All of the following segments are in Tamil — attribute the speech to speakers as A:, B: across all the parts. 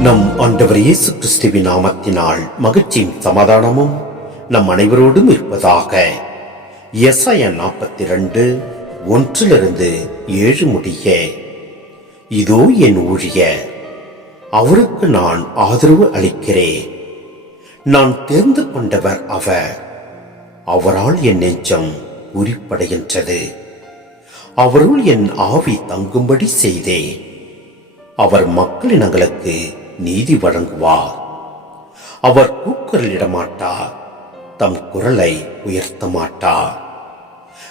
A: நம் ஆண்டவர் இயேசு கிறிஸ்துவின் நாமத்தினால் மகிழ்ச்சியும் சமாதானமும் நம் அனைவரோடும் இருப்பதாக. எஸ்ஐய நாற்பத்தி ரெண்டு ஒன்றிலிருந்து ஏழு முடிய. இதோ என் ஊழியர் அவருக்கு நான் ஆதரவு அளிக்கிறேன். நான் தேர்ந்து கொண்டவர் அவர். அவரால் என் நெஞ்சம் உரிப்படைகின்றது. அவருள் என் ஆவி தங்கும்படி செய்தேன். அவர் மக்களினங்களுக்கு நீதி வழங்குவார் அவர் கூக்குரலிடமாட்டார் தம் குரலை உயர்த்த மாட்டார்.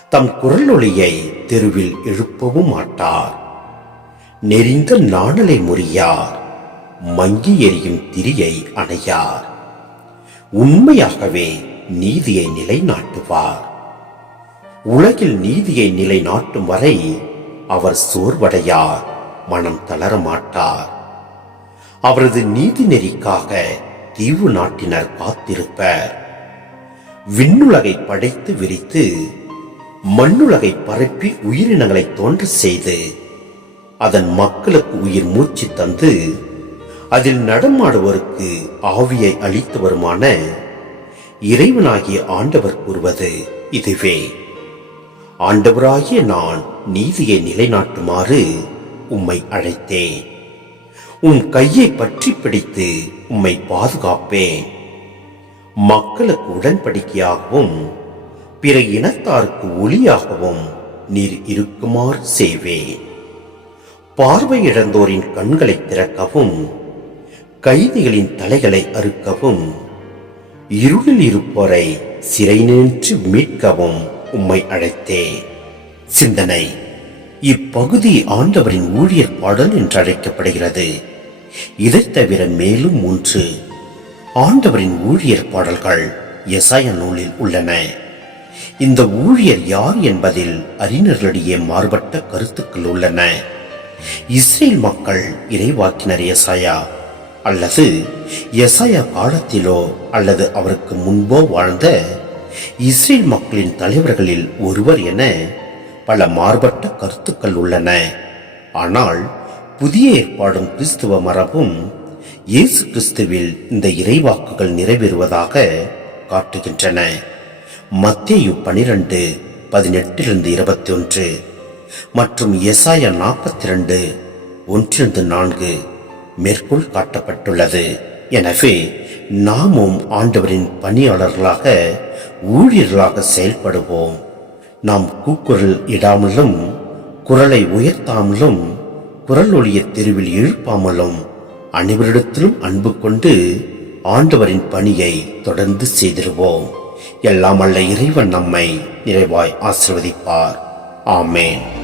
A: தம் குரலொளியை தெருவில் எழுப்பவும் மாட்டார். நெறிந்த நாணலை முறியார். மங்கி எரியும் திரியை அணையார். உண்மையாகவே நீதியை நிலைநாட்டுவார். உலகில் நீதியை நிலைநாட்டும் வரை அவர் சோர்வடையார். மனம் தளர மாட்டார் அவரது நீதி நெறிக்காக தீவு நாட்டினர் காத்திருப்பர். விண்ணுலகை படைத்து விரித்து மண்ணுலகை பரப்பி உயிரினங்களை தோன்ற செய்து அதன் மக்களுக்கு உயிர் மூச்சு தந்து அதில் நடமாடுவோருக்கு ஆவியை அளித்து வருமான இறைவனாகிய ஆண்டவர் கூறுவது இதுவே. ஆண்டவராகிய நான் நீதியை நிலைநாட்டுமாறு உம்மை அழைத்தேன். உன் கையை பற்றி பிடித்து உம்மை பாதுகாப்பேன். மக்களுக்கு உடன்படிக்கையாகவும் பிற இனத்தாருக்கு ஒளியாகவும் நீர் இருக்குமாறு செய்வேன். பார்வையிழந்தோரின் கண்களை திறக்கவும் கைதிகளின் தலைகளை அறுக்கவும் இருளில் இருப்போரை சிறை நின்று மீட்கவும் உம்மை அழைத்தேன். சிந்தனை இப்பகுதி ஆண்டவரின் ஊழியர் பாடல் என்று அழைக்கப்படுகிறது இதைத் தவிர மேலும் மூன்று. ஆண்டவரின் ஊழியர் பாடல்கள் எசாய நூலில் உள்ளன. இந்த ஊழியர் யார் என்பதில் அறிஞர்களிடையே மாறுபட்ட கருத்துக்கள் உள்ளன. இஸ்ரேல் மக்கள் இறைவாக்கினர் எசாயா அல்லது எசாயா காலத்திலோ அல்லது அவருக்கு முன்போ வாழ்ந்த இஸ்ரேல் மக்களின் தலைவர்களில் ஒருவர் என பல மாறுபட்ட கருத்துக்கள் உள்ளன. ஆனால் புதிய ஏற்பாடும் கிறிஸ்துவ மரபும் இயேசு கிறிஸ்துவில் இந்த இறைவாக்குகள் நிறைவேறுவதாக காட்டுகின்றன. மத்தியு பனிரெண்டு பதினெட்டிலிருந்து இருபத்தி ஒன்று மற்றும் எசாய நாற்பத்தி ரெண்டு ஒன்றிலிருந்து நான்கு மேற்கோள் காட்டப்பட்டுள்ளது. எனவே நாமும் ஆண்டவரின் பணியாளர்களாக ஊழியர்களாக செயல்படுவோம். நாம் கூக்குரல் இடாமலும் குரலை உயர்த்தாமலும் குரல் ஒளிய தெருவில் எழுப்பாமலும் அனைவரிடத்திலும் அன்பு கொண்டு ஆண்டவரின் பணியை தொடர்ந்து செய்திருவோம் எல்லாம் அல்ல இறைவன் நம்மை நிறைவாய் ஆசிர்வதிப்பார். ஆமேன்.